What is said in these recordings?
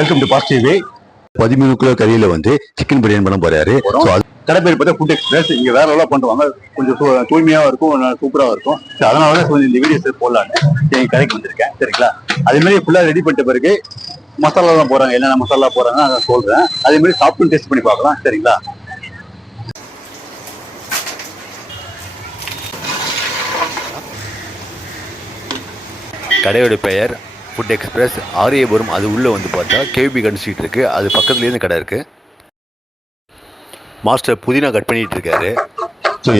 Welcome to positive way. 13 kilo கறியில வந்து chicken biryani பண்ண போறாரு. கடை பேர் பார்த்தா ஃபுட் எக்ஸ்பிரஸ். இங்க வேற எல்லாம் பண்ணுவாங்க, கொஞ்சம் தூய்மையா இருக்கும், சூப்பரா இருக்கும். அதனால கொஞ்சம் இந்த வீடியோஸ் போடலான்னு எங்க கடைக்கு வந்திருக்கேன். சரிங்களா? அதே மாதிரி ஃபுல்லா ரெடி பண்ணிட்ட பிறகு மசாலா எல்லாம் போறாங்க, என்னென்ன மசாலா போறாங்க அதை சொல்றேன். அதே மாதிரி சாப்பிட்டு டேஸ்ட் பண்ணி பார்க்கலாம். சரிங்களா? கடையோட பெயர் ஃபுட் எக்ஸ்பிரஸ், ஆரியபுரம். அது உள்ளே வந்து பார்த்தா கேபி கன் ஸ்ட்ரீட் இருக்குது, அது பக்கத்துலேருந்து கடை இருக்குது. மாஸ்டர் புதினா கட் பண்ணிட்டு இருக்காரு. ஸோ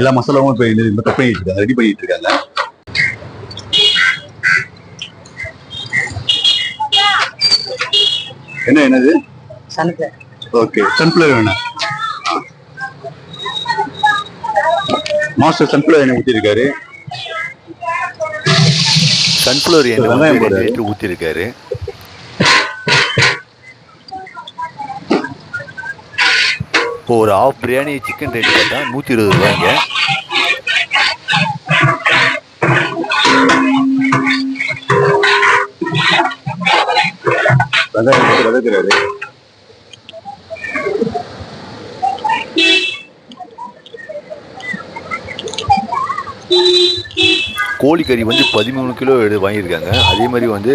எல்லா மசாலாவும் இப்போ கட் பண்ணிட்டு இருக்காங்க, ரெடி பண்ணிட்டு இருக்காங்க. என்னது? ஓகே, சன்ஃப்ளவர் வேணும். மாஸ்டர் சன்ஃப்ளவர் எண்ணெய் ஊற்றிருக்காரு. சன்ஃப்ளவர் எண்ணெய் ஊற்றிருக்காரு. இப்போ ஒரு ஹாஃப் பிரியாணி சிக்கன் ரேட் பார்த்தா 120 ரூபாய்ங்க. வதக்குறாரு. கோழிக்கறி வந்து 13 கிலோ வாங்கியிருக்காங்க. அதே மாதிரி வந்து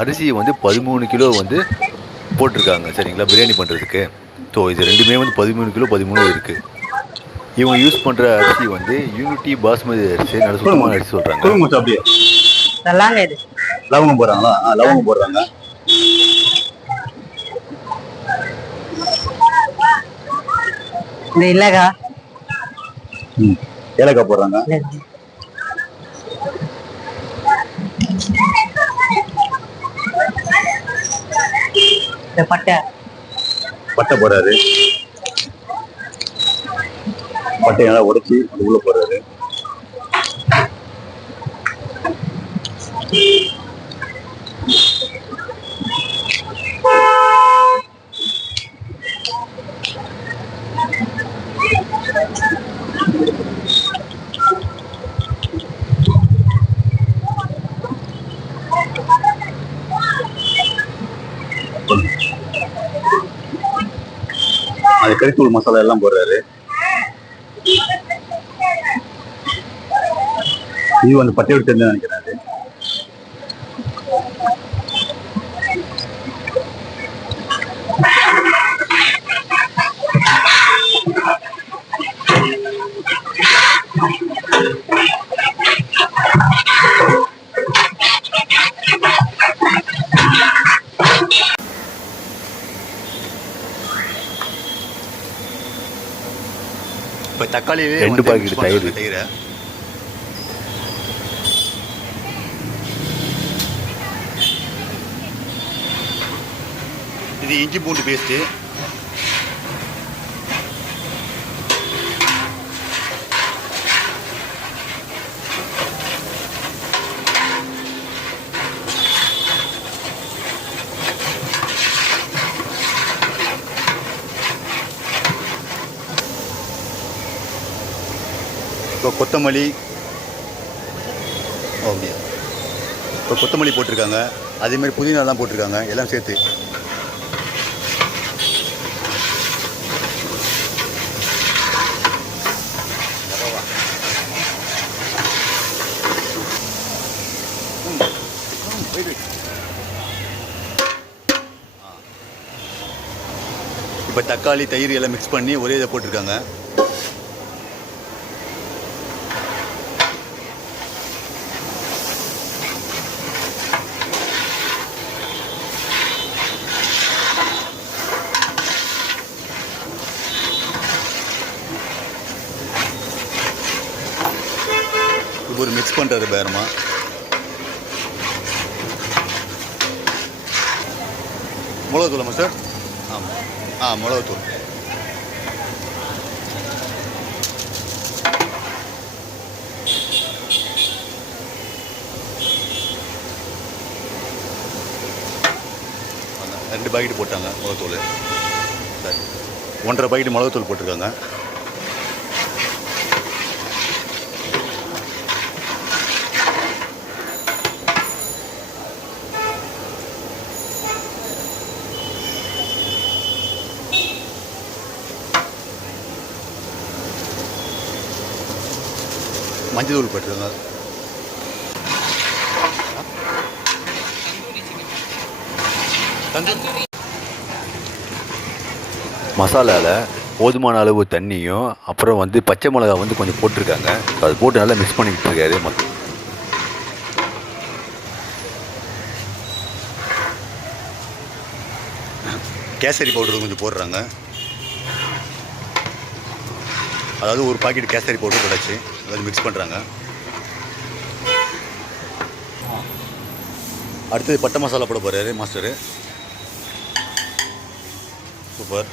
அரிசி வந்து 13 கிலோ வந்து போட்டிருக்காங்க. சரிங்களா? பிரியாணி பண்ணுறதுக்கு. ஸோ இது ரெண்டுமே வந்து 13 கிலோ 13 இருக்குது. இவங்க யூஸ் பண்ணுற அரிசி வந்து யூனிட்டி பாஸ்மதி அரிசி, நல்ல சுத்தமான அரிசி சொல்கிறாங்க. லவங்கம் போடுறாங்களா? லவங்கம் போடுறாங்க. ஏலக்காய் போடுறாங்க. பட்டை போடுறாரு. பட்டை நல்லா உடைச்சி உள்ள போடுறாரு. அது கறித்தூள் மசாலா எல்லாம் போடுறாரு. இது வந்து பட்டை விட்டு நினைக்கிறாரு. இப்போ தக்காளி 2 பாக்கெட் தயிர். இது இஞ்சி பூண்டு பேஸ்ட்டு. இப்போ கொத்தமல்லி. ஓகே, இப்போ கொத்தமல்லி போட்டிருக்காங்க. அதேமாதிரி புதினாலாம் போட்டிருக்காங்க, எல்லாம் சேர்த்து. இப்போ தக்காளி தயிர் எல்லாம் மிக்ஸ் பண்ணி ஒரே இதை போட்டிருக்காங்க. ஒரு மிக்ஸ் பண்ணுறது பேரமா. மிளகுத்தூள் சார்? ஆமாம், மிளகுத்தூள். ரெண்டு பாக்கெட் போட்டாங்க மிளகுத்தூள். 1.5 பாக்கெட் மிளகுத்தூள் போட்டிருக்காங்க. மஞ்சள் தூள் போட்டுருங்க. மசாலாவில் போதுமான அளவு தண்ணியும் அப்புறம் வந்து பச்சை மிளகா வந்து கொஞ்சம் போட்டிருக்காங்க. அது போட்டு நல்லா மிக்ஸ் பண்ணிக்கிட்டு இருக்காரு. கேசரி பவுடர் கொஞ்சம் போடுறாங்க. அதாவது ஒரு பாக்கெட் கேசரி பவுடர் கிடச்சி அதாவது மிக்ஸ் பண்ணுறாங்க. அடுத்தது பட்டை மசாலா போட போகிறாரு மாஸ்டரு. சூப்பர்.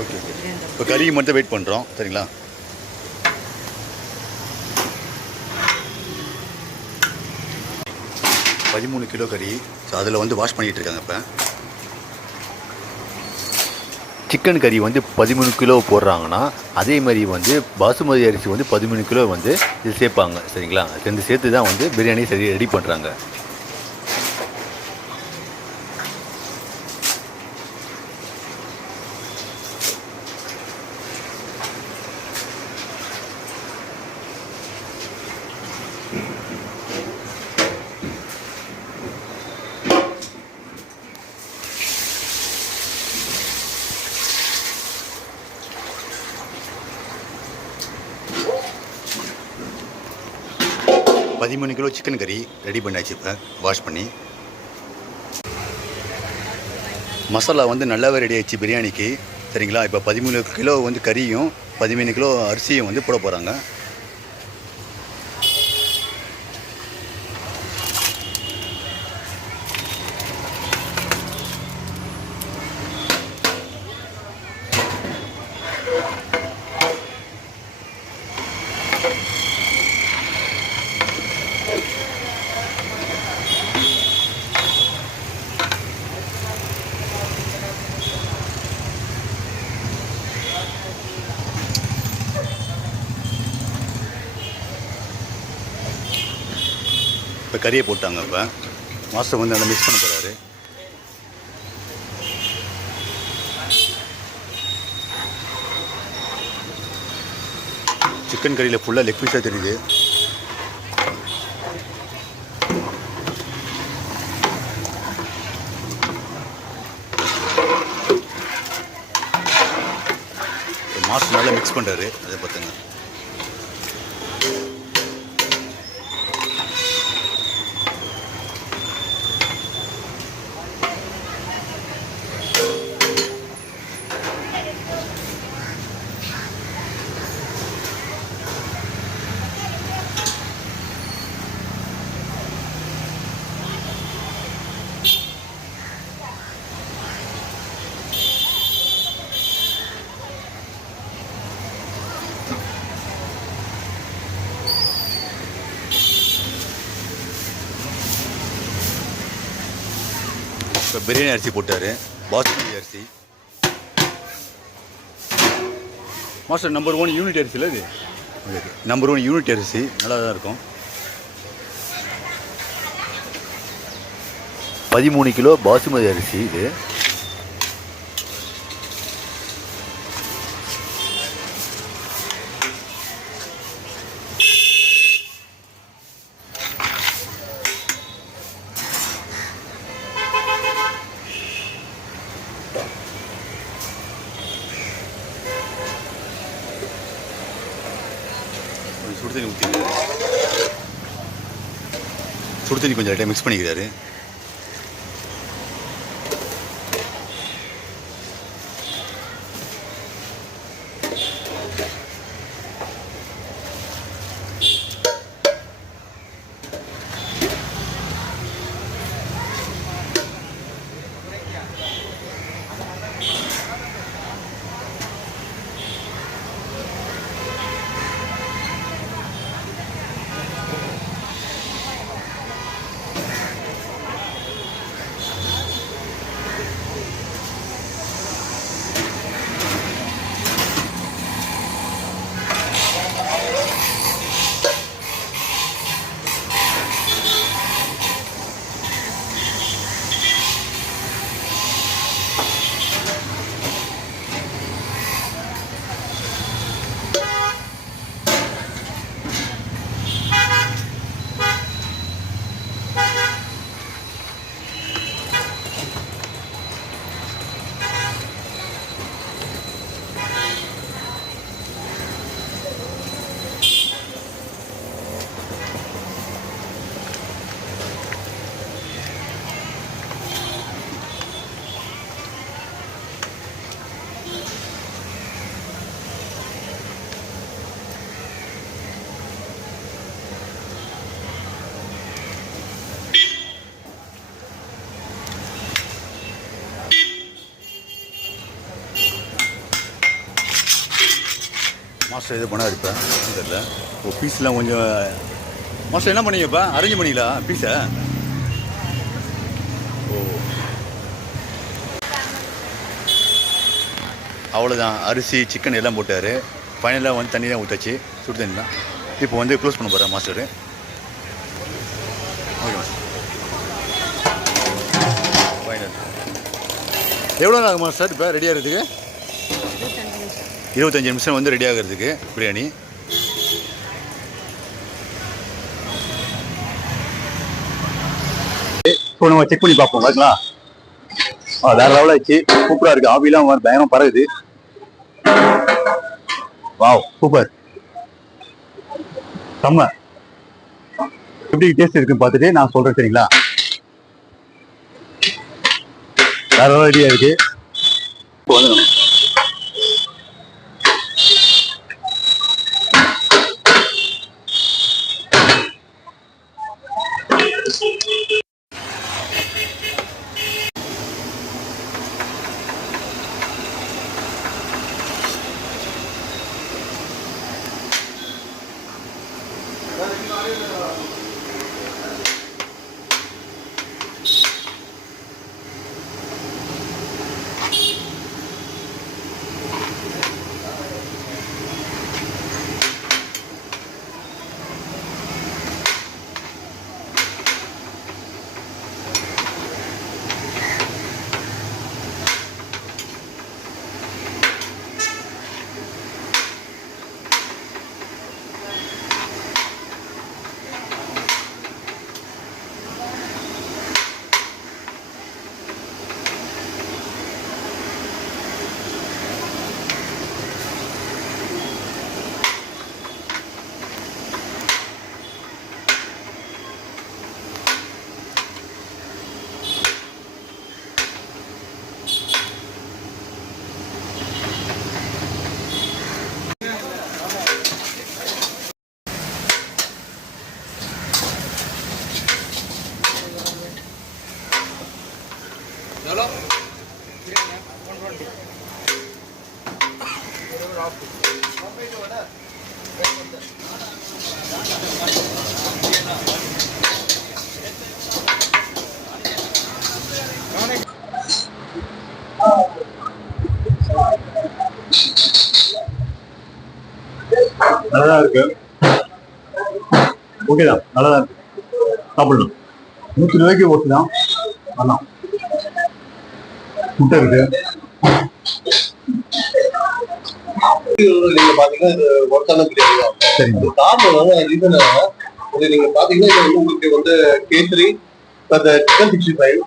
ஓகே இப்போ கறிக்கு மட்டும் வெயிட் பண்ணுறோம். சரிங்களா? $13 கிலோ கறி. ஸோ அதில் வந்து வாஷ் பண்ணிகிட்டு இருக்காங்க. இப்போ சிக்கன் கறி வந்து 13 கிலோ போடுறாங்கன்னா அதே மாதிரி வந்து பாசுமதி அரிசி வந்து 13 கிலோ வந்து இது சேர்ப்பாங்க. சரிங்களா? ரெண்டு சேர்த்து தான் வந்து பிரியாணி சரி ரெடி பண்ணுறாங்க. $13 கிலோ சிக்கன் கறி ரெடி பண்ணியாச்சு. இப்போ வாஷ் பண்ணி மசாலா வந்து நல்லாவே ரெடி ஆயிடுச்சு பிரியாணிக்கு. சரிங்களா? இப்போ 13 கிலோ வந்து கறியும் 13 கிலோ அரிசியும் வந்து போட போகிறாங்க. இப்போ கறியை போட்டாங்க. இப்போ மாஸ்டர் வந்து நல்லா மிக்ஸ் பண்ண போகிறாரு. சிக்கன் கறியில் ஃபுல்லாக லெக் பீஸாக தெரியுது. மாஸ்டர் நல்லா மிக்ஸ் பண்ணுறாரு. அதை பார்த்துங்க. இப்போ பிரியாணி அரிசி போட்டார். பாஸ்மதி அரிசி மாஸ்டர் நம்பர் 1 யூனிட் அரிசியில் இது நம்பர் 1 யூனிட் அரிசி நல்லா தான் இருக்கும். 13 கிலோ பாசுமதி அரிசி இது. சுடு தண்ணி ஊற்றிக்கிறாரு. சுடு தண்ணி கொஞ்சம் லைட்டாக மிக்ஸ் பண்ணிக்கிறாரு. மாஸ்டர் இது பண்ணார் இப்போ தெரியல. ஓ பீஸ்லாம் கொஞ்சம் மாஸ்டர் என்ன பண்ணீங்கப்பா? அரேஞ்ச் பண்ணிங்களா பீஸை? ஓ அவ்வளோதான். அரிசி சிக்கன் எல்லாம் போட்டார். ஃபைனலாக வந்து தண்ணி தான் ஊற்றாச்சு, சுடு தண்ணி தான். இப்போ வந்து க்ளோஸ் பண்ண போகிறேன் மாஸ்டரு. Okay master. ஃபைனல் எவ்வளோ ஆகும் மாஸ்டர் இப்போ ரெடி ஆகிறதுக்கு? 25 நிமிஷம் வந்து ரெடி ஆகிறதுக்கு பிரியாணி. ஸோ நம்ம செக் பண்ணி பார்ப்போம். பார்க்கலாம். வேற லெவலில் ஆச்சு. சூப்பராக இருக்குது. ஆவிலாம் பயங்கரம் பறகுது. வாவ் சூப்பர் செம்ம. எப்படி டேஸ்ட் இருக்குன்னு பார்த்துட்டு நான் சொல்கிறேன் சரிங்களா? வேற லெவல் ரெடியாக இருக்குது. இப்போ வந்து நல்லா இருக்கு. ஓகே தான், நல்லா தான் இருக்கு. சாப்பிடலாம். 100 ரூபாய்க்கு ஓட்டு தான் பண்ணலாம். முட்டை இருக்கு. நீங்க பாத்தீங்கன்னா இது ஒருத்தான பிரியாணி தான். சரி காரணம் ரீசன் நீங்க பாத்தீங்கன்னா இது வந்து உங்களுக்கு வந்து கேசரி, சிக்கன் 65,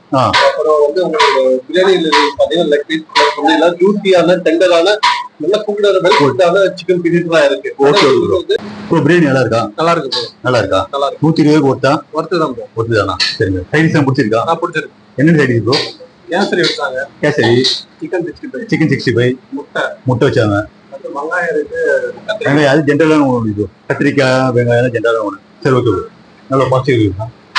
அப்புறம் வந்து உங்களுக்கு பிரியாணியில பாத்தீங்கன்னா லெக் பீஸ் பிளஸ் வந்து எல்லாம் ஜூசியான டெண்டரான நல்ல குக்கடான வெல் குக்கடான சிக்கன் பீஸ் தான் இருக்கு. ஓகே வந்து பிரியாணி நல்லா இருக்கா? நல்லா இருக்கு ப்ரோ. நல்லா இருக்கா? நல்லா இருக்கு. 120 ரூபாய்க்கு ஒருத்தா? ஒர்த்து தான் ப்ரோ. ஒருத்து தானா? சரிங்க. சைடிஸ் தான் பிடிச்சிருக்கா? பிடிச்சிருக்கு. என்ன சைடிஸ் ப்ரோ? கேசரி வச்சாங்க. கேசரி, சிக்கன் 65, சிக்கன் 65, முட்டை வச்சாங்க. வெங்காயம் இருக்கு. வெங்காயம் அது ஜென்ரலான ஒன்று. இது கத்திரிக்காய் வெங்காயம் ஜென்ரலான ஒன்று. சரி ஓகே. நல்லா பாசிட்டிவ் இருக்குண்ணா.